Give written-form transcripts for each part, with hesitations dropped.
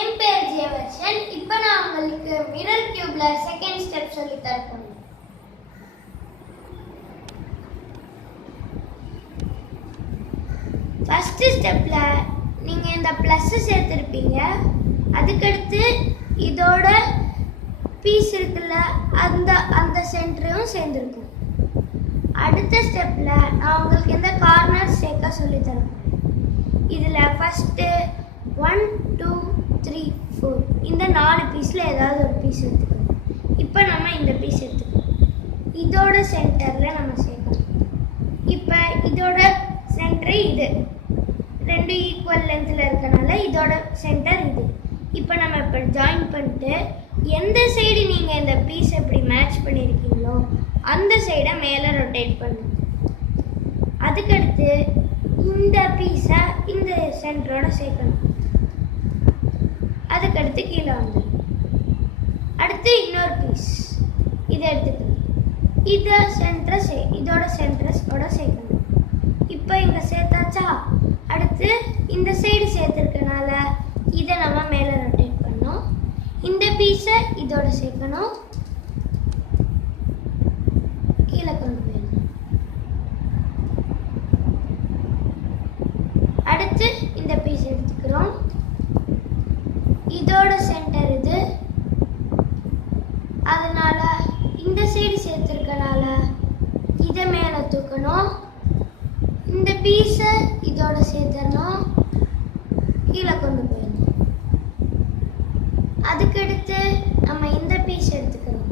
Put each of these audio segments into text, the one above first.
என் பேர் ஜெயவர்ஷன். இப்போ நான் உங்களுக்கு மிரர் கியூப்ல செகண்ட் ஸ்டெப் சொல்லி தரேன். ஃபர்ஸ்ட் ஸ்டெப்ல நீங்க இந்த பிளஸ் சேர்த்திருப்பீங்க. அதுக்கடுத்து இதோட பீஸ் இருக்குல்ல, அந்த சென்டரும் சேர்ந்துருக்கும். அடுத்த ஸ்டெப்ல நான் உங்களுக்கு இந்த கார்னர் சேர்க்க சொல்லி தரேன். இதுல ஃபர்ஸ்ட் 1 2 3 4 இந்த 4 பீஸ்ல ஏதாவது ஒரு பீஸ் எடுத்துக்கணும். இப்போ நம்ம இந்த பீஸ் எடுத்துக்கணும். இதோட சென்டர்ல நம்ம சேர்க்கணும். இப்போ இதோட சென்டர் இது ரெண்டு ஈக்குவல் லென்த்ல இருக்கனால இதோட சென்டர் இது. இப்போ நம்ம இப்போ ஜாயின் பண்ணிட்டு எந்த சைடு நீங்க இந்த பீஸ் எப்படி மேட்ச் பண்ணிருக்கீங்களோ அந்த சைடை மேலே ரொட்டேட் பண்ணுங்க. அதுக்கடுத்து இந்த பீஸை இந்த சென்டரோட சேர்க்கணும். அதுக்கடுத்து கீழே வந்து அடுத்து இன்னொரு பீஸ் இதை எடுத்துக்கணும். இதோட சென்டரோட சேர்க்கணும். இப்போ இங்கே சேர்த்தாச்சா? அடுத்து இந்த சைடு சேர்த்துருக்கனால இதை நம்ம மேலே ரொட்டேட் பண்ணோம். இந்த பீஸை இதோட சேர்க்கணும். கீழே கொண்டு போயிடணும். அடுத்து இந்த பீஸ் எடுத்துக்கிறோம். இதோட சென்டர் இது, அதனால இந்த சைடு சேர்த்துருக்கனால இதை மேலே தூக்கணும். இந்த பீஸை இதோட சேர்த்தணும். கீழே கொண்டு போயிடணும். அதுக்கடுத்து நம்ம இந்த பீஸ் எடுத்துக்கணும்.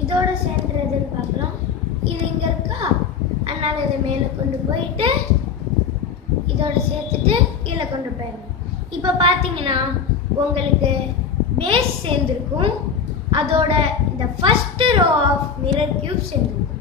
இதோட சென்டர் எதுன்னு பார்க்கலாம். இது இங்கே இருக்கா, அதனால இதை மேலே கொண்டு போயிட்டு இதோட சேர்த்துட்டு கீழே கொண்டு போயிடணும். இப்போ பார்த்தீங்கன்னா உங்களுக்கு பேஸ் சேர்ந்துருக்கும். அதோட இந்த first row of mirror cube சேர்ந்துருக்கும்.